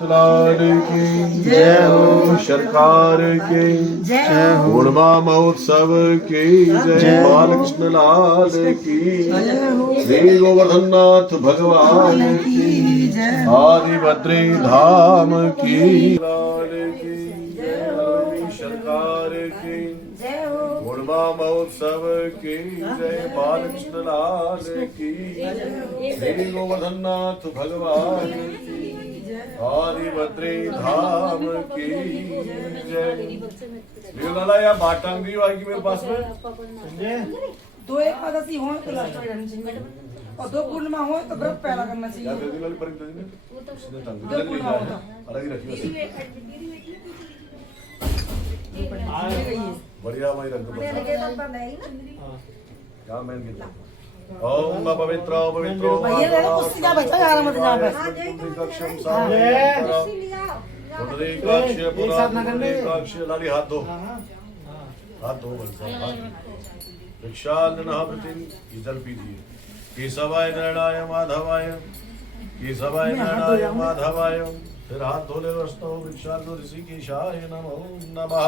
लाल की जय हो, सरकार की जय हो, पूर्णिमा महोत्सव की जय, बालकृष्ण लाल की श्री गोवर्धन नाथ भगवान की जय, आदि बद्री धाम की लाल की जय, सरकार की जय हो, पूर्णिमा महोत्सव की जय, बालकृष्ण लाल की श्री गोवर्धन नाथ भगवान की आदि बद्री धाम की जय। लाला या बाटांग भी आएगी मेरे पास में। दो एकादशी हो तो लास्ट में रहनी चाहिए और दो पूर्णिमा हो तो व्रत पहला करना चाहिए। दो पूर्णिमा हो तो अलग ही रखिए। बढ़िया वही रख दो। क्या मैं कहता ओम पवित्र पवित्र भैया ने तो कुछ सीधा बैठा यार मत जहां पे कक्षम सामने एक साथ ना करने कक्ष लाली हाथ धो भिक्षालना प्रतिम ये जल पीजिए केशवाय नारायण माधवाय केशवाय नारायण माधवाय फिर हाथ धोले वस्तु भिक्षालो ऋषिकेशाय नमो नमः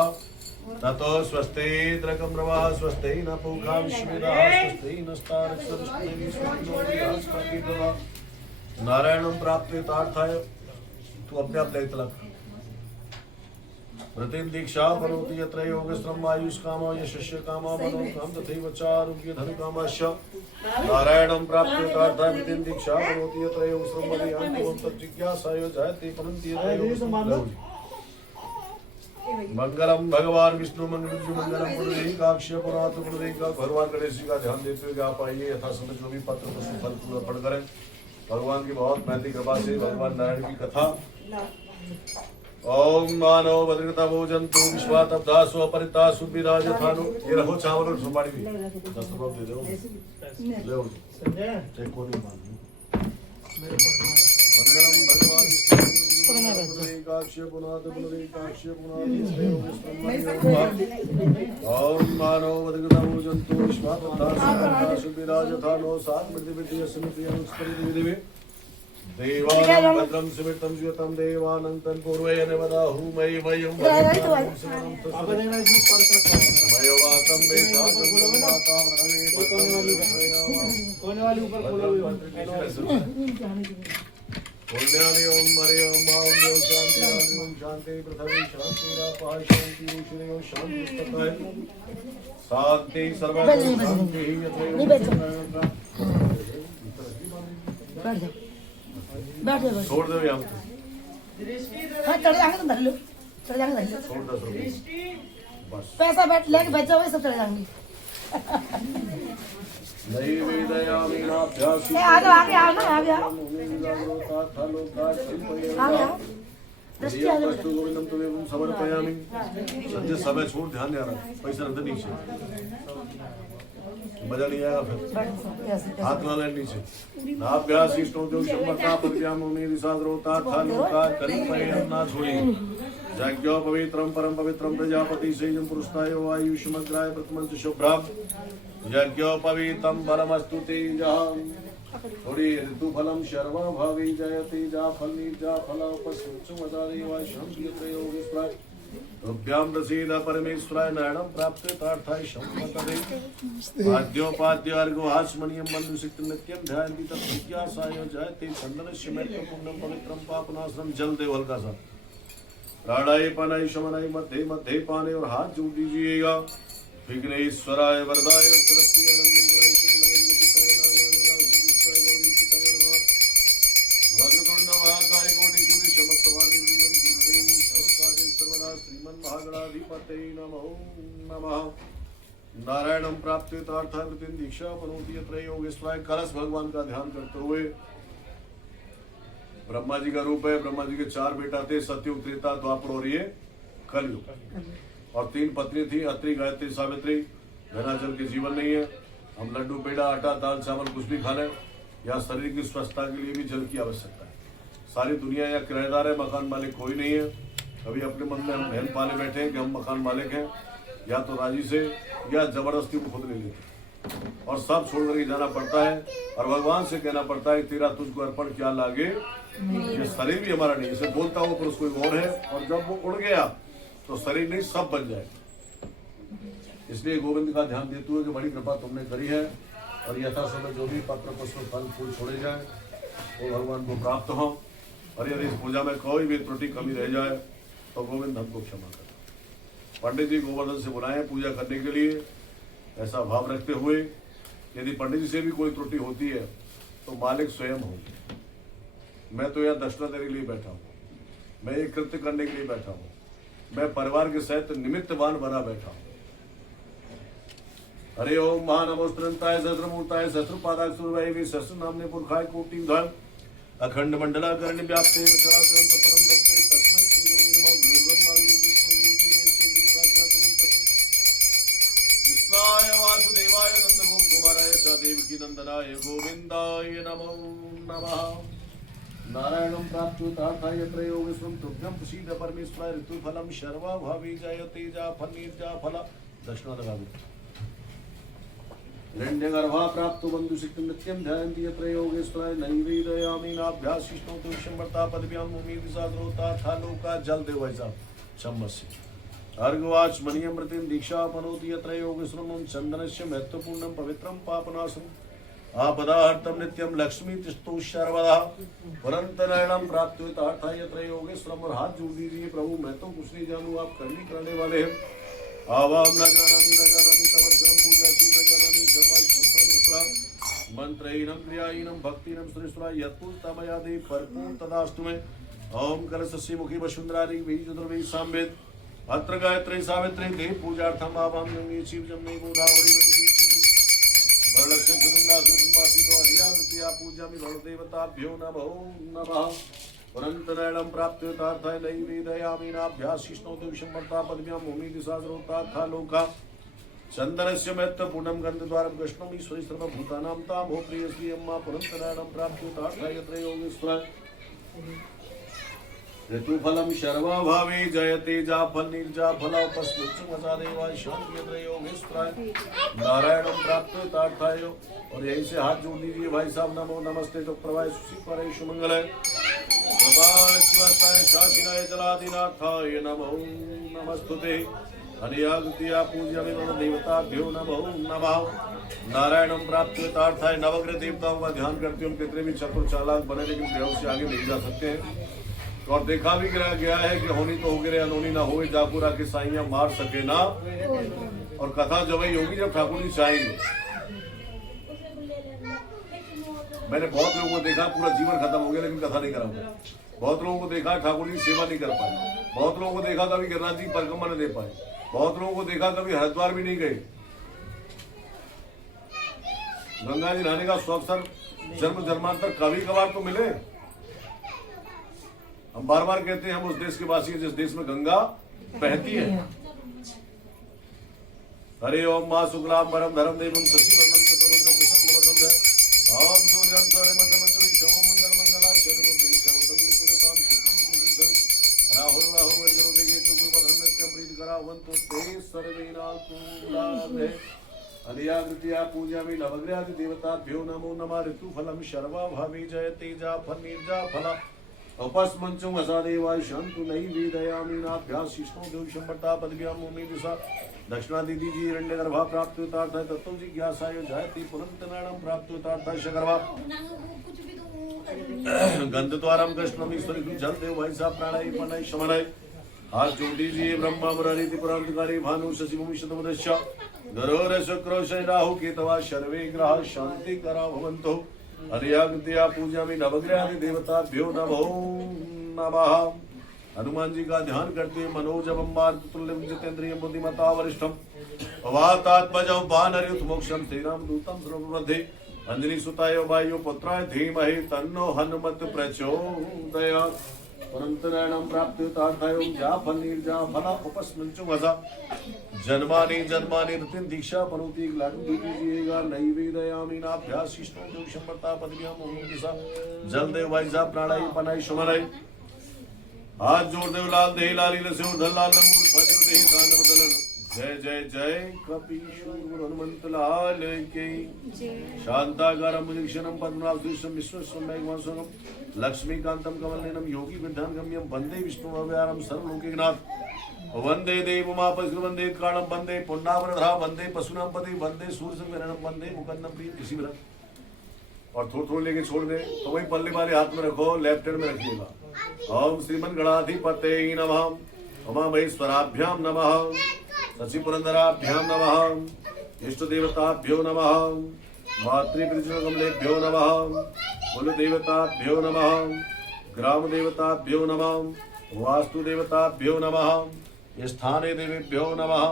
ततो स्वस्तेन्द्रकं प्रवाह स्वस्ते न पूषा विश्वेदाः स्वस्ते नस्तारक्षरस्तेनि स्वस्तिनो नारायणं प्राप्ते तार्थाय तू अपने आप ले तलक प्रतिम दीक्षा करोति यत्र योगश्रम आयुष कामो यशस्य कामो मनोकाम तथैव चारोग्य धन कामश्च नारायणं प्राप्ते तार्थाय प्रतिम दीक्षा करोति यत्र योगश्रम मदयान्ति तज्जिज्ञासायो जायते परन्ति यत्र मंगलम भगवान विष्णु मंगलम पुंडरीकाक्ष पुरात पुंडरीका भगवान गणेश जी का ध्यान देते हुए आप आइए यथा समय जो भी पत्र पशु फल पूरा पढ़ करें भगवान की बहुत महती कृपा से भगवान नारायण की कथा। ओम मानव भद्रता भोजंतु विश्वातब्धा स्वपरिता सुविराज थानु ये रहो चावल और सुपारी भी 10 रुपए दे दो ले संजय कोई नहीं मान मंगलम भगवान ओम मानव वदगदामोजंतु विश्वात्मना सुविराजथानो सात्मृतिविद्य समिति अनुस्परिदिवे देवानं भद्रं सुमितं ज्योतं देवानन्तं पूर्वयेन वदाहु मयि वयं मयोवातं वेदातं माता कोने वाली ऊपर खोलो पुण्यानि ओम हरि ओम ओम शांति ओम शांति पृथ्वी शांति रापः शांति ईश्वरी ओम शांति तथा शांति सर्वत्र शांति यत्र छोड़ दो यहाँ हां चढ़ जाएंगे तो धर लो चढ़ जाएंगे धर लो छोड़ 10 रुपए बस पैसा बैठ लेके बेचो वही सब चढ़ जाएंगे नहीं वेदयामि नाभ्यास ए आ जाओ आगे आओ ना आगे आओ दृष्टि आ जाओ गोविंदम तुमें समर्पयामि संजय समय छोड़ ध्यान दे रहा पैसा रख दे नीचे मजा नहीं आएगा फिर हाथ ना ले नीचे नाभ्यास इष्टो जो शंभका प्रत्यामो मेरी सागरोता थालोका कलिपय ना छोड़ी यज्ञो पवित्रम परम पवित्रम प्रजापति सेयं पुरुषाय आयुष्मग्राय प्रथमंच शुभ्रम यज्ञोपवीतं फलमस्तु तेजः थोड़ी ऋतुफलं शर्वा भावी जयति जा फलनी जा फलोपसुमदादेवाय शंभ्यते योगेश्वराय रुभ्यां प्रसीद परमेश्वराय नारायणं प्राप्ते तार्थाय शंभतते आद्योपाद्य अर्घो हास्मनीयं मनुसिक्त नित्यं ध्यायन्ति तत् जिज्ञासाय जयति चंदनस्य मेट्टं पुण्यं पवित्रं पापनाशनं जल दे हल्का सा प्राणाय पानाय शमनाय मध्य मध्य पाने और हाथ जोड़ दीजिएगा विघ्नेश्वराय वरदाय सरस्वती नमः भगवतुंड महाकाय कोटि सूर्य समस्तवादिनं गुरुदेव सर्वकार्य सर्वदा श्रीमन् महागणाधिपतये नमो नमः नारायणं प्राप्ते तार्थाय प्रतिम दीक्षा बनोति यत्र योगेश्वराय कलश भगवान का ध्यान करते हुए ब्रह्मा जी का रूप है ब्रह्मा जी के 4 बेटा थे सत्ययुग त्रेता द्वापर और ये कलयुग और 3 पत्नी थी अत्रि गायत्री सावित्री बिना जल के जीवन नहीं है हम लड्डू पेड़ा आटा दाल चावल कुछ भी खा लें या शरीर की स्वस्थता के लिए भी जल की आवश्यकता है सारी दुनिया या किराएदार है मकान मालिक कोई नहीं है अभी अपने मन में हम बहन पाले बैठे हैं कि हम मकान मालिक हैं या तो राजी से या जबरदस्ती को खुद ले लेते और सब छोड़ करके जाना पड़ता है और भगवान से कहना पड़ता है तेरा तुझको अर्पण क्या लागे, ये शरीर भी हमारा नहीं, इसे बोलता हूँ पर उसको और है, और जब वो उड़ गया तो शरीर नहीं सब बन जाए। इसलिए गोविंद का ध्यान देते हुए कि बड़ी कृपा तुमने करी है और यथा समय जो भी पत्र पुष्प फल फूल छोड़े जाए वो भगवान को प्राप्त हो, और यदि इस पूजा में कोई भी त्रुटि कमी रह जाए तो गोविंद हमको क्षमा करे। पंडित जी गोवर्धन से बुलाए पूजा करने के लिए, ऐसा भाव रखते हुए यदि पंडित जी से भी कोई त्रुटि होती है तो मालिक स्वयं होंगे। मैं तो यहाँ दर्शन देने के लिए बैठा हूँ, मैं ये कृत्य करने के लिए बैठा हूँ, मैं परिवार के सहित निमित्तवान बना बैठा हूँ। हरे ओम महानमोस्तुताय सहस्रमूर्ताय सहस्रपादाय सहस्र नामने पुरखाय कोटि धन अखंड मंडलाकर्ण व्याप्ते चराचरं तत्पदं दर्शय तस्मै श्री गुरुवे नमः। गुरुर्ब्रह्मा गुरुर्विष्णु गुरुर्देवो साक्षात् तस्मै कृष्णाय वासुदेवाय नंदगोपकुमाराय च देवकी नंदनाय गोविंदाय नमो नमः। नारायणं प्राप्तुतार्थाय त्रयोगस्वं तुभ्यं प्रसीद परमेश्वराय ऋतुफलं शर्वाभावी जयते जाफलनिर्जाफल दक्षिणा लगावे। हिरण्यगर्भा प्राप्तो बन्धुसिक्तं नित्यं ध्यायन्ति यत्र योगेश्वराय नैवेदयामि नाभ्यासिष्णो दुष्यम्बरता पदव्यां भूमि दिशाद्रोता था लोका जल देवैसा क्षमस्य अर्घवाच मणियमृतिं दीक्षा पनोति यत्र योगेश्वरं चन्दनस्य महत्वपूर्णं पवित्रं पापनाशम् आपदाहर्तं नित्यं लक्ष्मी तिष्ठो सर्वदा वरंतरायणं प्राप्तोतार्थाय यत्र योगेश्वरं। और हाथ जोड़ दीजिए प्रभु, मैं तो कुछ नहीं जानू, आप करनी करने वाले हैं। आवाम न जानामि तवज्जनं पूजा न जानामि क्षमाशं परमेश्वर मंत्रहीनं क्रियाहीनं भक्तिहीनं सुरेश्वराय यत्पूर्तमया देव परिपूर्ण तदास्तु मे। ओम कलशस्य मुखी वसुंधरारि बीजद्रवै साम्वेद अत्र गायत्री सावित्री देव पूजार्थम आवाहयामि शिवजं मे गोदावरी नदी वरलक्ष्मी सुगंधा सुगंधासी तो अधिया पूजामि भवदेवताभ्यो नमो नमः। पुरंतरायणं प्राप्तोतार्थाय नैवेदयामि नाभ्यासिष्णो दिवशम्बरता पदव्यां भूमि दिशाद्रोता लोका चन्दनस्य महत्वपूर्णं गन्धद्वारं कृष्णम् ईश्वरी सर्वभूतानां तामो प्रियश्री अम्मा। पुरंतरायणं प्राप्तोतार्थाय यत्र योगेश्वराय ऋतुफलं शर्वाभावे जयते जाफल निर्जाफल उपस्मृत्युमसादेवाय शांति यत्र योगेश्वराय। नारायणं प्राप्तोतार्थाय, और यहीं से हाथ जोड़ दीजिए भाई साहब। नमो नमस्ते तो प्रवाय सुशिवाय सुमंगलाय प्रभाय शिवाय शासिनाय जलादिनाथाय नमो नमस्तुते। हरियागतिया पूज्यामि मम देवताभ्यो नमो नमः। नारायणं प्राप्तोतार्थाय नवग्रह देवताओं का ध्यान करते हुए कितने भी चतुर चालाक बने लेकिन ग्रहों से आगे नहीं जा सकते हैं। और देखा भी गया है कि होनी तो हो गिरे अनोनी ना होए जापुरा के साइयां मार सके ना। और कथा जब वही होगी जब ठाकुर जी चाहेंगे। मैंने बहुत लोगों को देखा पूरा जीवन खत्म हो गया लेकिन कथा नहीं कराऊंगा। बहुत लोगों को देखा ठाकुर जी सेवा नहीं कर पाए, बहुत लोगों को देखा कभी गिरिराज जी परिक्रमा नहीं दे पाए, बहुत लोगों को देखा कभी हरिद्वार भी नहीं गए। गंगा जी नहाने का अवसर जन्म जन्मांतर कभी कभार तो मिले। हम बार बार कहते हैं हम उस देश के वासी हैं जिस देश में गंगा बहती है। हरे ओम मां शुक्लाम परम धर्म देवम शशि वर्णम चतुर्भुजं कृष्णं वरदं ओम सूर्यं सूर्यमध्यमं शमं मंगल मंगलाय शतमुद्री शमदं विसुरतां शुक्लं सुगंधं राहुल राहु वज्रो देगे चतुर्भुजं नित्यं प्रीति करावन्तु ते सर्वेना कुलाभे। हरियागतिया पूजामि नवग्रहादि देवताभ्यो नमो नमः। ऋतुफलं शर्वाभावी जयते जाफल निर्जाफल उपस्मंचुं असादेवाय शांतु नैवेदयामि नाभ्यासिष्णो दिवशम्बरता पदव्यां भूमि दिशा दक्षिणा दीदी जी। हिरण्यगर्भा प्राप्तोतार्थाय तत्त्व जिज्ञासाय जयति पुरंतरायणं प्राप्तोतार्थाय शकर्वा गंधद्वारं कृष्णम् ईश्वरी जल देव भाई साहब प्राणाय पनाय शमनाय। हाथ जोड़ दीजिए। ब्रह्मा मुरारी पुरांतकारी भानु शशि भूमिष्ठमदश्य गरुड़ शुक्र शनि राहु केतवा सर्वे ग्रहा शांति करा भवन्तु। हरियागतिया पूजामि नवग्रहादि देवताभ्यो नमो नमः। हनुमान जी का ध्यान करते हुए मनोजवं मारुततुल्यं जितेन्द्रियं बुद्धिमता वरिष्ठं वातात्मजं वानरयुत मोक्षं श्रीराम दूतं सर्वप्रबुद्धे अंजनी सुताय वायु पुत्राय धीमहि तन्नो हनुमत प्रचोदयात्। पुरंतरायणं प्राप्तोतार्थाय जाफल निर्जाफल उपस्मृत्युं वसा जन्मानि जन्मानि ऋतिं दीक्षा पनोति लाडू दीजिएगा नैवेदयामि नाभ्यासिष्णो दिवशम्बरता पदव्यां भूमि दिशा जल देव भाई साहब प्राणाय पनाय शमनाय। हाथ जोड़ देव लाल देह लाली लस्यो धल लाल नमूल भजो देह दानव दलन जय जय जय कपीशूर हनुमंत लाल के। शांताकारं भुजगशयनं पद्मनाभदृशं विश्वेश्वरं मेघवर्षं लक्ष्मीकान्तं कमलनयनं योगी विद्यानगम्यं वन्दे विष्णुभव्यारं सर्वलोकैकनाथ वन्दे देवमापस्कृ वन्दे कालं वन्दे पुण्डावरधरा वन्दे पशूनां पति वन्दे सूर्यसंवरणं वन्दे मुकन्दं प्रिय किसी भी और थोड़ा थोड़ा लेके छोड़ दे तो वही पल्ले वाले हाथ में रखो, लेफ्ट हैंड में रखिएगा। ओम श्रीमन गणाधिपते नमः। उमा महेश्वराभ्याम नमः। शशि पुरंदराभ्याम नमः। इष्ट देवताभ्यो नमः। मातृपितृगमलेभ्यो नमः। कुल देवताभ्यो नमः। ग्राम देवताभ्यो नमः। वास्तु देवताभ्यो नमः। स्थाने देवेभ्यो नमः।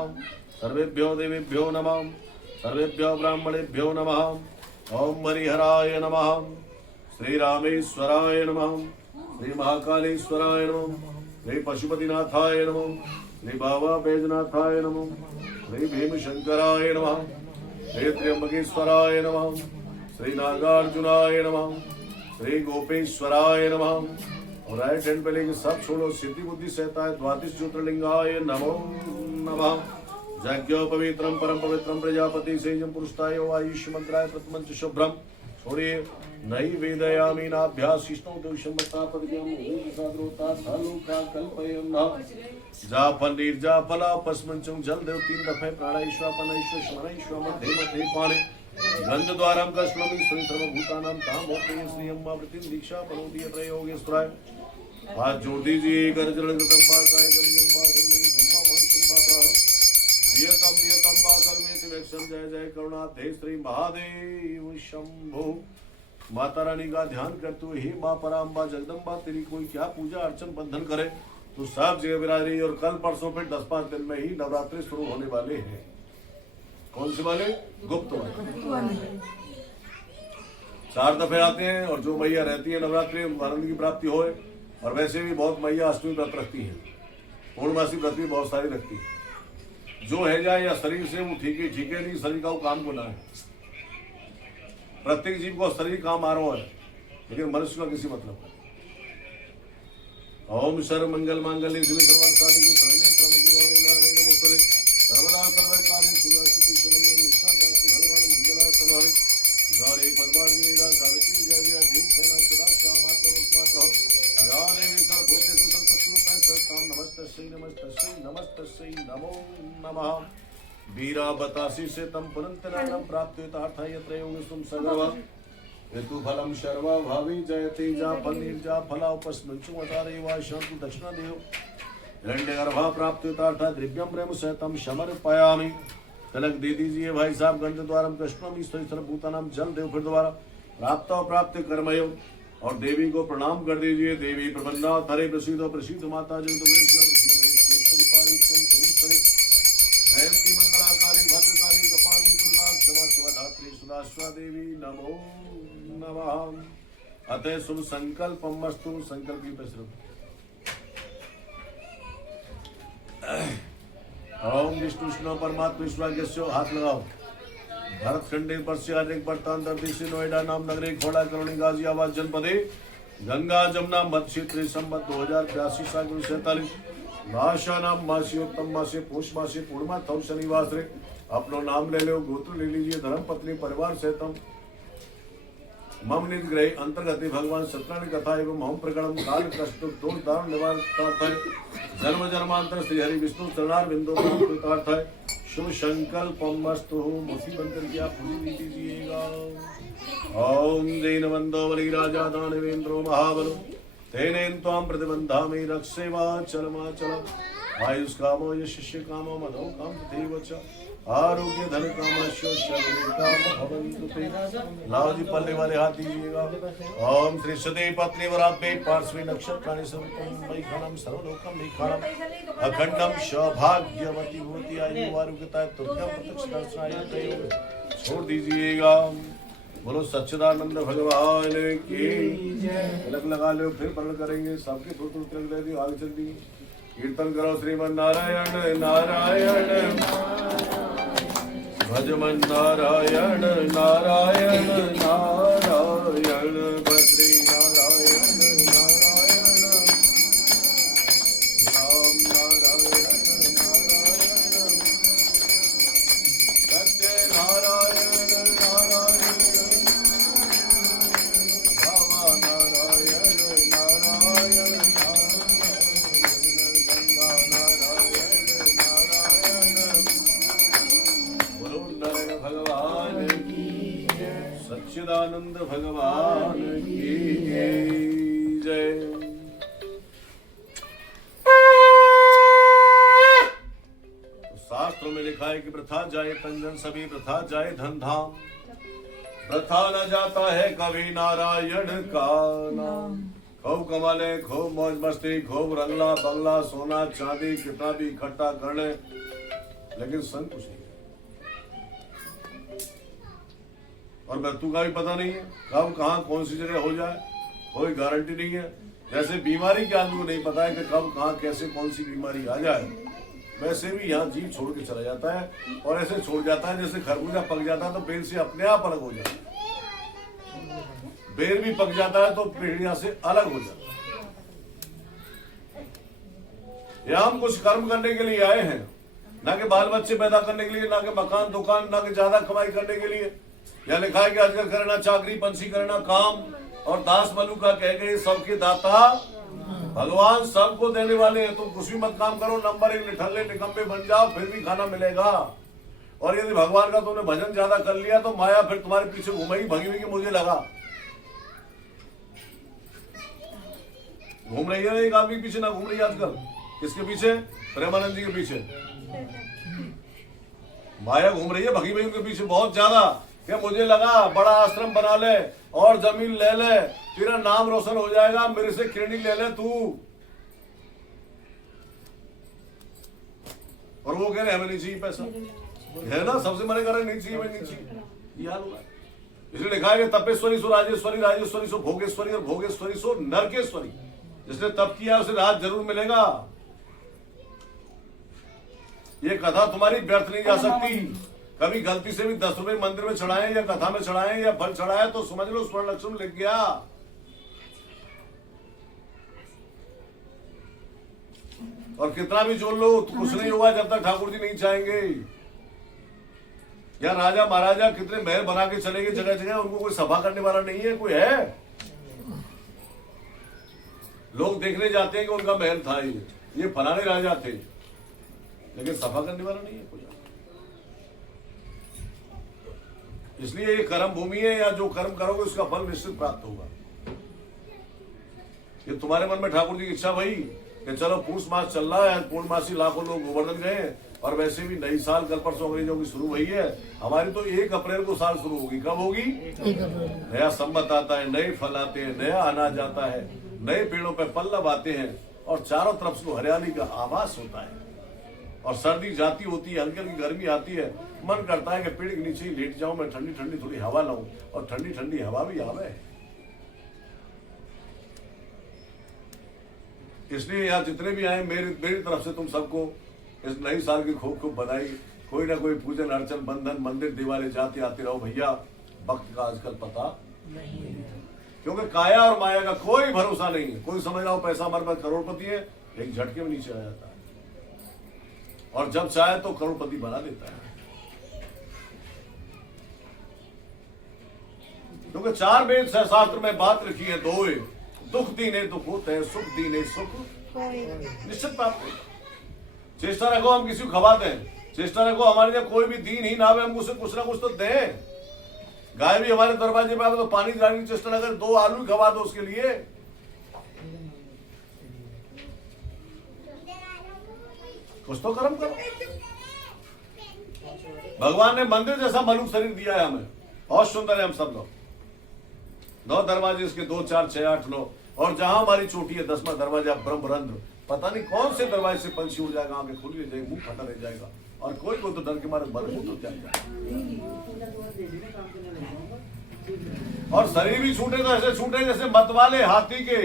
सर्वेभ्यो देवेभ्यो नमः। सर्वेभ्यो ब्राह्मणेभ्यो नमः। ओम हरिहराय नमः। श्री रामेश्वराय नमः। श्री महाकालेश्वराय नमः। श्री पशुपतिनाथाय नमः। श्री बाबा बैजनाथाय नमः। श्री भीमशंकराय नमः। श्री त्र्यंबकेश्वराय नमः। श्री नागार्जुनाय नमः। श्री गोपेश्वराय नमः। और राइट हैंड पे लेके सब छोड़ो, सिद्धि बुद्धि सहता है द्वादश ज्योतिर्लिंगाय नमो नमः। यज्ञो पवित्रम परम पवित्रम प्रजापति सेजम पुरुषाय आयुष्मंत्राय प्रथमंच शुभ्रम छोड़िए नई वेदयामी नाभ्यासिष्टो दोषमता पदयम साद्रोता सालोका कल्पयम न जाफल निर्जाफला पस्मंचम जल देव तीन दफे प्राणाईश्वापनाईश्व शमनाईश्व मध्य मध्य पाने गंध द्वारम कश्ममी श्री सर्वभूतानां ताम ओपे श्रीयम वृत्तिम दीक्षा परोदीय प्रयोगेश्वराय। हाथ जोड़ दीजिए कर चरण कृतम काय गंजम जय जय करुणाधे श्री महादेव शंभो। माता रानी का ध्यान करते हुए हे माँ पराम्बा जगदम्बा तेरी कोई क्या पूजा अर्चन बंधन करे तो सब जगह विराज रही। और कल परसों पे 10-5 दिन में ही नवरात्रि शुरू होने वाले हैं। कौन से वाले? गुप्त वाले। 4 दफे आते हैं और जो मैया रहती है नवरात्रि आनंद की प्राप्ति होए। और वैसे भी बहुत मैया अष्टमी व्रत रखती है, पूर्णमासी व्रत भी बहुत सारी रखती है। जो है जाए या शरीर से वो ठीक है नहीं, शरीर का वो काम को ना है। प्रत्येक जीव को शरीर काम आ रहा है लेकिन मनुष्य का किसी मतलब नहीं। ओम सर्व मंगल मांगल्ये शिवे सर्वार्थसाधिके शरण्ये त्र्यंबके गौरी नारायणी नमोस्तुते सर्वदा सर्वकार्येषु सुदासिते मंगलम निष्ठास्तु भगवान् मंगलाय तनोहरि गौरी पद्मावती सावित्री विजय विजय भीम सेना सदा कामात्मा उत्मात्र या देवी सर्वभूतेषु संसत्स्वरूपेण सर्वतां नमस्तस्यै नमस्तस्यै नमस्तस्यै नमो नमः। वीरा बतासी से तम पुनंतराणं प्राप्त्यर्थाय यत्र योगेशुं सर्वा ऋतु फलम शर्वा भावी जयते जा फल निर्जा फला उपस्मृचु अतारे वा शांति दक्षिणा देव हिरण्य गर्भा प्राप्त्यर्थाय द्रव्यम प्रेम सहितम समर्पयामि। तिलक दे दीजिए भाई साहब। गंध द्वारम कृष्णम ईश्वर सर्वभूतानां जल देव फिर द्वारा प्राप्त प्राप्त कर्मयो। और देवी को प्रणाम कर दीजिए। देवी प्रबंधा हरे प्रसिद्ध प्रसिद्ध माता जयंती मंगलाकाली भद्रकाली कपाली दुर्गा क्षमा शिवा धात्री सुदाश्वा देवी नमो नमः। अतः शुभ संकल्पमस्तु। संकल्प की प्रश्न ओम विष्णु परमात्मा ईश्वर हाथ लगाओ। भारत खंडे पर्शिया वर्तांतर दिशि नोएडा नाम नगरे खोड़ा करोनी गाजियाबाद जनपदे गंगा जमुना मध्य क्षेत्र संबत 2082 साल 47 भाषा नाम मासी उत्तम मासे पोष मासे पूर्णमा तव शनिवास रे अपनो नाम ले लो, गोत्र ले लीजिए। धर्म पत्नी परिवार सहितम मम निज ग्रह अंतर्गत भगवान सत्यनारायण कथा एवं हम प्रकरणम काल कष्ट दोष दारुण निवारणार्थाय जन्म जन्मांतर श्री हरि विष्णु चरणार बिंदु प्रार्थाय शुभ संकल्पमस्तु। मुसी बनकर के आप पूरी ली दीजिएगा। ओम जैनवंदो बलि राजा दानवेंद्रो महाबलो तेनेन त्वां प्रतिबंधा में रक्षेवा चलमा चल आयुष कामो यश कामो मधो काम तथैव च आरोग्य धन कामश्य काम भवन्तु ते। लाओ जी पल्ले वाले हाथ दीजिएगा। ओम श्री सदे पत्नी वरापे पार्श्वे नक्षत्राणि सर्वतम वैखानम सर्वलोकम वैखानम अखंडम सौभाग्यवती होती आयु आरोग्यता तुर्यम प्रत्यक्षदर्शनाय छोड़ दीजिएगा। बोलो सच्चिदानंद भगवान की तिलक लगा लो, फिर पलट करेंगे। सबके थोड़ा तिलक दे दियो, आगे चल दी। कीर्तन करो श्रीमन नारायण नारायण भजमन नारायण नारायण नारायण बद्री नारायण नारायण राम नारायण नारायण सच्चिदानंद भगवान की जय। तो शास्त्रों में लिखा है कि वृथा जाए तंजन सभी, वृथा जाए धन धाम, वृथा न जाता है कभी नारायण का नाम। खूब कमा ले, खूब मौज मस्ती, खूब रंगला बंगला, सोना चांदी कितना भी इकट्ठा कर ले, लेकिन संग कुछ नहीं। और मृत्यु का भी पता नहीं है, कब कहाँ कौन सी जगह हो जाए, कोई गारंटी नहीं है। जैसे बीमारी के आदमी को नहीं पता है कि कब कहाँ कैसे कौन सी बीमारी आ जाए, वैसे भी यहाँ जीव छोड़ के चला जाता है। और ऐसे छोड़ जाता है जैसे खरबूजा पक जाता है तो बेल से अपने आप अलग हो जाता है, बेर भी पक जाता है तो पेड़िया से अलग हो जाता है। यहाँ हम कुछ कर्म करने के लिए आए हैं, ना कि बाल बच्चे पैदा करने के लिए, ना कि मकान दुकान, ना कि ज्यादा कमाई करने के लिए। यहाँ लिखा है कि आजकल करना चाकरी पंछी करना काम, और दास मनु का कह गए सबके दाता भगवान सबको देने वाले हैं। तुम कुछ भी मत काम करो, नंबर 1 निठल्ले निकम्मे बन जाओ, फिर भी खाना मिलेगा। और यदि भगवान का तुमने भजन ज्यादा कर लिया तो माया फिर तुम्हारे पीछे घूमेगी, भगी हुई कि मुझे लगा। घूम रही है ना एक आदमी के पीछे, ना घूम रही है आजकल, किसके पीछे? प्रेमानंद जी के पीछे माया घूम रही है, भगी हुई उनके पीछे बहुत ज्यादा। क्या मुझे लगा बड़ा आश्रम बना ले और जमीन ले ले, तेरा नाम रोशन हो जाएगा, मेरे से किरणी ले ले तू। और वो कह रहे हमें नहीं चाहिए पैसा, है ना, सबसे मने कर रहे नहीं चाहिए, हमें नहीं चाहिए। यार हुआ इसलिए लिखा है कि तपेश्वरी सो राजेश्वरी, राजेश्वरी सो भोगेश्वरी, और भोगेश्वरी सो नरकेश्वरी। जिसने तप किया उसे राज जरूर मिलेगा। ये कथा तुम्हारी व्यर्थ नहीं जा सकती। कभी गलती से भी 10 रुपए मंदिर में चढ़ाए या कथा में चढ़ाए या फल चढ़ाए तो समझ लो स्वर्ण लक्ष्मी लिख गया। और कितना भी जोड़ लो तो कुछ नहीं होगा जब तक ठाकुर जी नहीं चाहेंगे। या राजा महाराजा कितने महल बना के चले गए जगह जगह, उनको कोई सफा करने वाला नहीं है, कोई है? लोग देखने जाते हैं कि उनका महल था, ये फलाने राजा थे, लेकिन सफा करने वाला नहीं है कोई। इसलिए ये कर्म भूमि है, या जो कर्म करोगे उसका फल निश्चित प्राप्त होगा। ये तुम्हारे मन में ठाकुर जी की इच्छा भई कि चलो पूष मास चल रहा है, पूर्णमासी लाखों लोग गोवर्धन गए, और वैसे भी नई साल कल परसों अंग्रेजों की शुरू हुई है, हमारी तो 1 अप्रैल को साल शुरू होगी। कब होगी? नया संवत आता है, नए फल आते हैं, नया अनाज आता है, नए पेड़ों पर पल्लव आते हैं, और चारों तरफ से हरियाली का आभास होता है, और सर्दी जाती होती है, हल्की हल्की गर्मी आती है, मन करता है कि पेड़ के नीचे ही लेट जाऊं, मैं ठंडी ठंडी थोड़ी हवा लाऊं, और ठंडी ठंडी हवा भी आवे। इसलिए यहाँ जितने भी आए मेरी तरफ से तुम सबको इस नई साल की खूब खूब बधाई। कोई ना कोई पूजन अर्चन बंधन मंदिर दिवाले जाते आते रहो भैया, वक्त का आजकल पता नहीं, क्योंकि काया और माया का कोई भरोसा नहीं है। कोई समझ रहा हो पैसा हमारे पास करोड़पति है, एक झटके में नीचे आ जाता है, और जब चाहे तो करोड़पति बना देता है। क्योंकि 4 वेद शास्त्र में बात लिखी है, 2 दुख दीने दुख होते हैं, सुख दीने सुख निश्चित प्राप्त होता है। चेष्टा रखो हम किसी को खवा दें, चेष्टा रखो हमारे लिए कोई भी दीन ही ना हो, हम उसे कुछ ना कुछ तो दें। गाय भी हमारे दरवाजे पे आवे तो पानी डालने की चेष्टा न करें, 2 आलू खवा दो उसके लिए। कुछ तो कर्म करो। भगवान ने मंदिर जैसा मनुष्य शरीर दिया है हमें, बहुत सुंदर है हम सब लोग। 9 दरवाजे इसके, 2 4 6 8 9, और जहां हमारी चोटी है 10वां दरवाजा ब्रह्मरंध्र। पता नहीं कौन से दरवाजे से पंछी उड़ जाएगा, आंखें खुली रह जाएगी, मुंह फटा रह जाएगा, और कोई को तो डर के मारे बदबू तो जाएगा, और शरीर भी छूटे तो ऐसे छूटे जैसे मत वाले हाथी के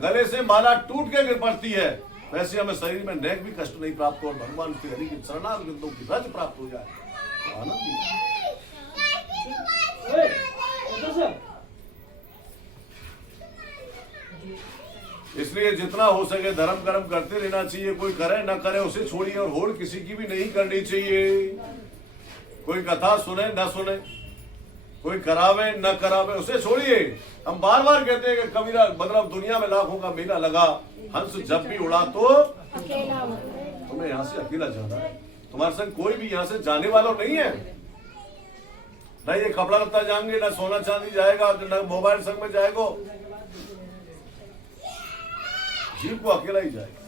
गले से माला टूट के गिर पड़ती है, वैसे हमें शरीर में नेक भी कष्ट नहीं प्राप्त हो, और भगवान श्री हरि की चरणारविंदों की रज प्राप्त हो जाए तो आनंद ही। इसलिए जितना हो सके धर्म कर्म करते रहना चाहिए। कोई करे न करे उसे छोड़िए, और होड़ किसी की भी नहीं करनी चाहिए। कोई कथा सुने न सुने, कोई करावे न करावे, उसे छोड़िए। हम बार बार कहते हैं कि कबीरा मतलब दुनिया में लाखों का मेला लगा, हंस जब भी उड़ा तो तुम्हें यहाँ से अकेला जाना है, तुम्हारे संग कोई भी यहाँ से जाने वाला नहीं है। ना ये कपड़ा लत्ता जाएंगे, ना सोना चांदी जाएगा, ना मोबाइल संग में जाएगा, जीव को अकेला ही जाएगा।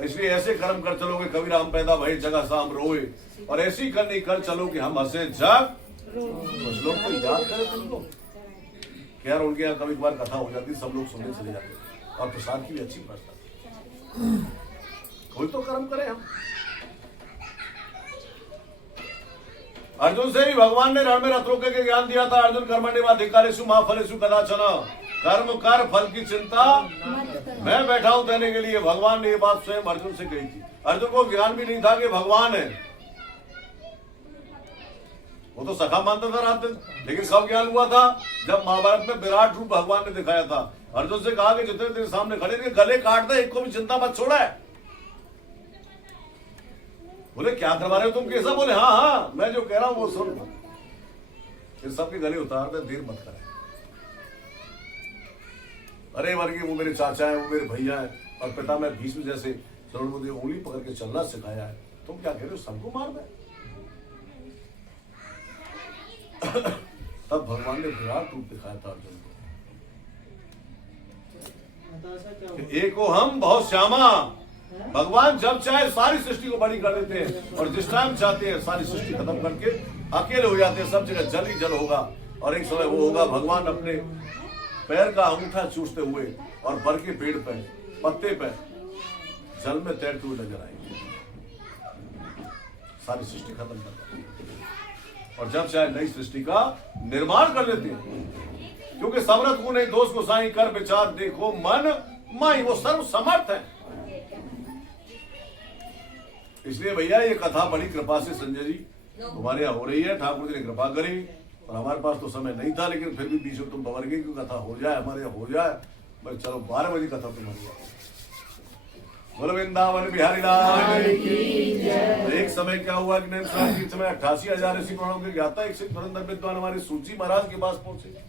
इसलिए ऐसे कर्म कर चलोगे, कबीर हम पैदा भय जगह शाम रोए, और ऐसी करनी कर चलो कि हम हंसे जग। कुछ लोग तो याद करें तुमको यार, उनके यहाँ कभी बार कथा हो जाती, सब लोग सुनने चले जाते, और प्रसाद की भी अच्छी व्यवस्था। कोई तो कर्म करे हम। अर्जुन से भी भगवान ने रण में रथ रोके के ज्ञान दिया था। अर्जुन कर्मण्येवाधिकारेषु मा फलेषु कदाचन, कर्म कर फल की चिंता मैं बैठा हूं देने के लिए। भगवान ने ये बात स्वयं अर्जुन से कही थी। अर्जुन को ज्ञान भी नहीं था कि भगवान है, वो तो सखा मानता था रात दिन। लेकिन कब ज्ञान हुआ था? जब महाभारत में विराट रूप भगवान ने दिखाया था। अर्जुन से कहा कि जितने तेरे सामने खड़े थे गले काट दे, एक को भी चिंता मत छोड़ा है। बोले क्या करवा रहे हो तुम? कैसा? बोले हाँ हाँ मैं जो कह रहा हूं वो सुन। फिर सबके गले उतार दे, देर मत करे। अरे वर्गीय वो मेरे चाचा है, वो मेरे भैया है, और पिता में भीष्म जैसे द्रोणोदय उंगली पकड़ के चलना सिखाया है, तुम क्या कह रहे हो? सबको मार दे। तब भगवान ने विराट रूप दिखाया था अर्जुन को। एको हम बहुत श्यामा। भगवान जब चाहे सारी सृष्टि को बड़ी कर देते हैं, और जिस टाइम चाहते हैं सारी सृष्टि खत्म करके अकेले हो जाते हैं। सब जगह जल ही जल होगा, और एक समय वो होगा भगवान अपने पैर का अंगूठा चूसते हुए और बर के पेड़ पे पत्ते पे जल में तैरते हुए नजर आएंगे। सारी सृष्टि खत्म कर देते हैं, और जब चाहे नई सृष्टि का निर्माण कर देते हैं। क्योंकि समर्थ को नहीं दोष को साई कर विचार देखो मन माई, वो सर्व समर्थ है। इसलिए भैया ये कथा बड़ी कृपा से संजय जी तुम्हारे यहाँ हो रही है। ठाकुर जी ने कृपा करी, और हमारे पास तो समय नहीं था, लेकिन फिर भी बीच में तुम बवर गई कि कथा हो जाए, हमारे यहाँ हो जाए। मैं चलो 12 बजे कथा तुम्हारी। बोलो वृंदावन बिहारी लाल की। एक समय क्या हुआ कि नैन समय 88,000 ऋषि प्रणों के ज्ञाता एक सिख धुरंधर विद्वान हमारे सूची महाराज के पास पहुंचे।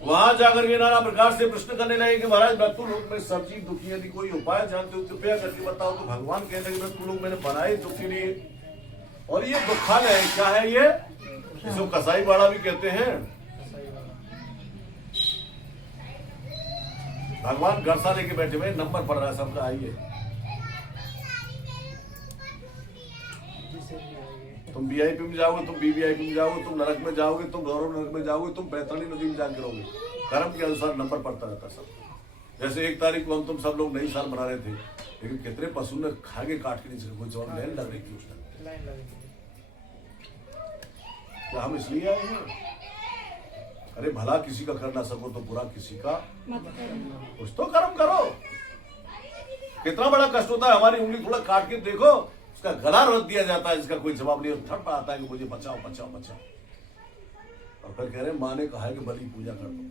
वहां जाकर के नाना प्रकार से प्रश्न करने लगे कि महाराज मृत्यु लोक में सब चीज दुखी है, कोई उपाय जानते हो कृपया करके बताओ। तो भगवान कहते हैं मृत्यु लोक मैंने बनाए दुखी लिए, और ये दुखालय है। क्या है ये? इसको कसाई बाड़ा भी कहते हैं। भगवान गरसा लेके बैठे हुए, नंबर पड़ रहा है सबका। आइए, तुम वीआईपी में जाओगे, तुम वीवीआईपी में जाओगे, तुम नरक में जाओगे, तुम गौरव नरक में जाओगे, तुम बैतरणी नदी में जाके रहोगे। कर्म के अनुसार नंबर पड़ता रहता सब। जैसे 1 तारीख को हम तुम सब लोग नई साल मना रहे थे, लेकिन कितने पशु ने खागे काट के नीचे कोई जवाब लाइन लग रही थी उस टाइम। क्या हम इसलिए आए हैं? अरे भला किसी का कर ना सको तो बुरा किसी का कुछ तो कर्म करो। कितना बड़ा कष्ट होता है, हमारी उंगली थोड़ा काट के देखो, उसका गला रख दिया जाता है, इसका कोई जवाब नहीं, थट पड़ाता है कि मुझे बचाओ बचाओ बचाओ। और फिर कह रहे माँ ने कहा है कि बलि पूजा कर दो।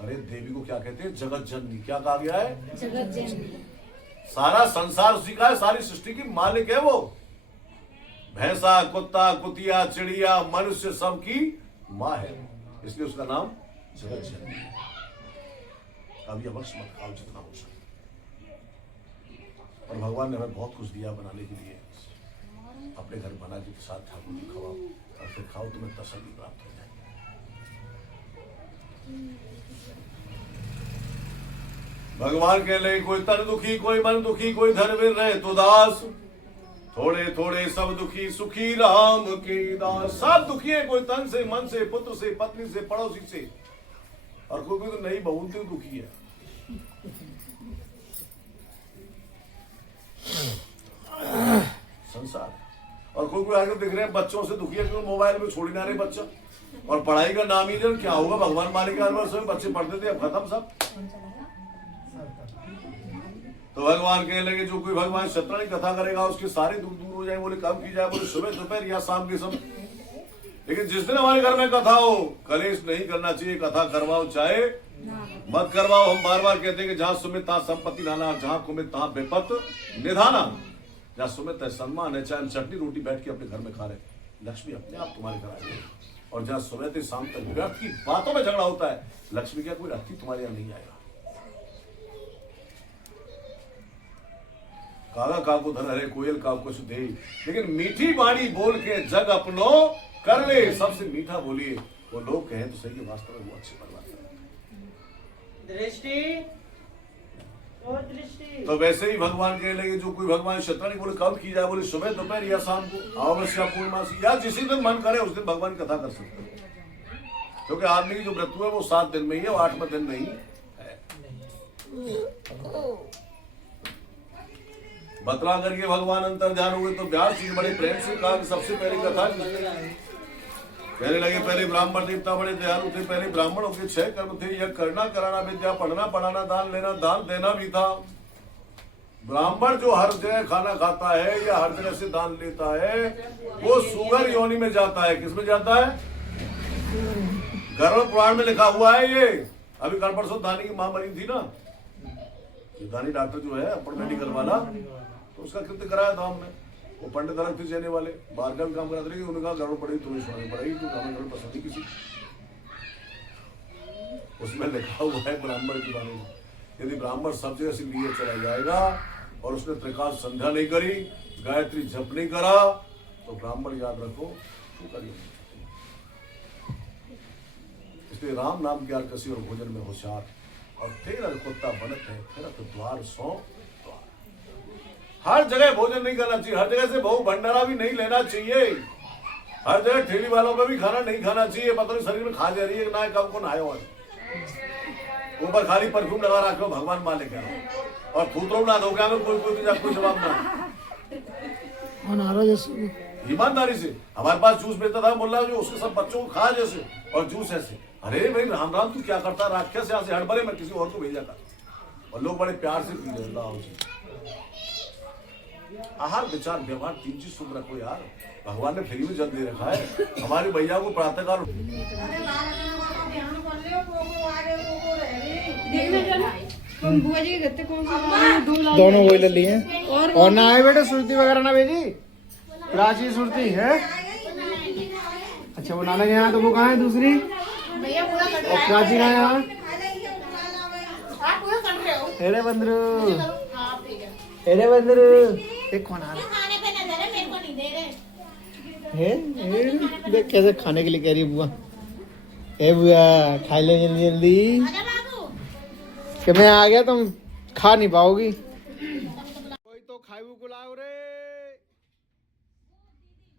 अरे देवी को क्या कहते हैं? जगत जननी। क्या कहा गया है? जगत जननी। सारा संसार उसी का है, सारी सृष्टि की मालिक है वो। भैंसा, कुत्ता, कुतिया, चिड़िया, मनुष्य सब की माँ है, इसलिए उसका नाम जगत जननी। कभी अवश्य मत खाओ जितना हो सके। और भगवान ने हमें बहुत कुछ दिया बनाने के लिए। अपने घर बना के साथ ठाकुर जी खवाओ, और फिर खाओ, तुम्हें तसल्ली प्राप्त हो जाएगी। भगवान कह ले कोई तन दुखी, कोई मन दुखी, कोई धन में रहे तो दास। थोड़े थोड़े सब दुखी, सुखी राम के दास। सब दुखी है, कोई तन से, मन से, पुत्र से, पत्नी से, पड़ोसी से, और कोई तो नहीं बहु से दुखी है। संसार। और कोई आगे दिख रहे हैं बच्चों से दुखी है, क्योंकि मोबाइल में छोड़ ना रहे बच्चा, और पढ़ाई का नाम ही जब क्या होगा भगवान मालिक। हर वर्ष में बच्चे पढ़ते थे, अब खत्म सब। तो भगवान कहने लगे जो कोई भगवान शतरंज कथा करेगा उसके सारे दुख दूर हो जाए। बोले कब की जाए? बोले सुबह दोपहर या शाम के समय। लेकिन जिस दिन हमारे घर में कथा हो, कलेश नहीं करना चाहिए। कथा करवाओ चाहे मत करवाओ। हम बार बार कहते हैं कि जहाँ सुमित तहाँ संपत्ति नाना, जहाँ कुमित तहाँ बेपत निधाना। जहाँ सुमित है सम्मान है, चाहे हम चटनी रोटी बैठ के अपने घर में खा रहे, लक्ष्मी अपने आप तुम्हारे घर आएगी। और जहाँ सुमित शाम तक व्यर्थ की बातों में झगड़ा होता है, लक्ष्मी क्या कोई अतिथि तुम्हारे यहाँ नहीं आएगा। कागा काको धन हरे कोयल काको सुधे, लेकिन मीठी बाणी बोल के जग अपनो कर ले। सबसे मीठा बोलिए, वो लोग कहें तो सही है, वास्तव में वो अच्छे भगवान है। दृष्टि और दृष्टि तो वैसे ही भगवान कहने लगे, जो कोई भगवान शतरंज बोले कब की जाए, बोले सुबह दोपहर या शाम को, अमावस्या पूर्णमासी या जिसी दिन मन करे उस दिन भगवान कथा कर सकते हैं। क्योंकि आदमी की जो मृत्यु है वो 7 दिन में ही है, वो 8वें दिन नहीं है। बतला करके भगवान अंतर ध्यान हुए तो व्यास जी बड़े प्रेम से कहा कि सबसे पहली कथा कहने लगे, पहले ब्राह्मण देवता बड़े दयालु थे। पहले ब्राह्मणों के 6 कर्म थे, यह करना कराना विद्या, पढ़ना पढ़ाना, दान लेना दान देना भी था। ब्राह्मण जो हर जगह खाना खाता है या हर जगह से दान लेता है, वो सुगर योनि में जाता है। किसमें जाता है? गरुड़ पुराण में लिखा हुआ है। ये अभी कल परसों दानी की मां मरी थी ना, ये दानी डॉक्टर जो है अपन मेडिकल वाला, तो उसका कृत्य कराया धाम में। वो पंडित अलग थे चेने वाले, बाहर का भी काम कराते रहे। उन्होंने कहा गरुड़ पड़ेगी तुम्हें सुनानी पड़ेगी, तो हमें गरुड़ पसंद नहीं किसी। उसमें लिखा हुआ है ब्राह्मण के बारे में, यदि ब्राह्मण सब जगह से लिए चला जाएगा और उसने त्रिकाल संध्या नहीं करी, गायत्री जप नहीं करा, तो ब्राह्मण याद रखो शू करिए। इसलिए राम नाम ज्ञान कसी और भोजन में होशियार, और तेरा कुत्ता बनत है तेरा तो द्वार सौ द्वार। हर जगह भोजन नहीं करना चाहिए, हर जगह से बहु भंडारा भी नहीं लेना चाहिए, हर जगह ठेली वालों पे भी खाना नहीं खाना चाहिए। पता नहीं शरीर में खा जा रही है ना, कब को नहाए हुआ, ऊपर खाली परफ्यूम लगा रखे हो, भगवान मान लेके आओ और थूतरों ना दो क्या में कोई जवाब ना। ईमानदारी से हमारे पास जूस बेचता था मुल्ला, जो उसके सब बच्चों को खा जैसे, और जूस ऐसे। अरे भाई राम राम तू क्या करता, राक्षस यहाँ से हड़बड़े में किसी और को भेजा था, और लोग बड़े प्यार से पी रहे। आहार विचार व्यवहार 3 चीज शुभ रखो यार, भगवान ने फ्री में जल दे रखा है। हमारी भैया को प्रातःकाल दोनों वही ले लिए और ना आए बेटे, सुरती वगैरह ना भेजी, प्राची सुरती है। अच्छा वो नाना के यहाँ, तो वो कहाँ है दूसरी, और प्राची कहाँ है यहाँ? हेरे बंदरू, हेरे बंदरू, एक कौन आ रहा है? देख कैसे खाने के लिए कह रही है बुआ। ए बुआ खा ले जल्दी जल्दी, कि मैं आ गया तुम खा नहीं पाओगी। कोई तो खाई को लाओ रे।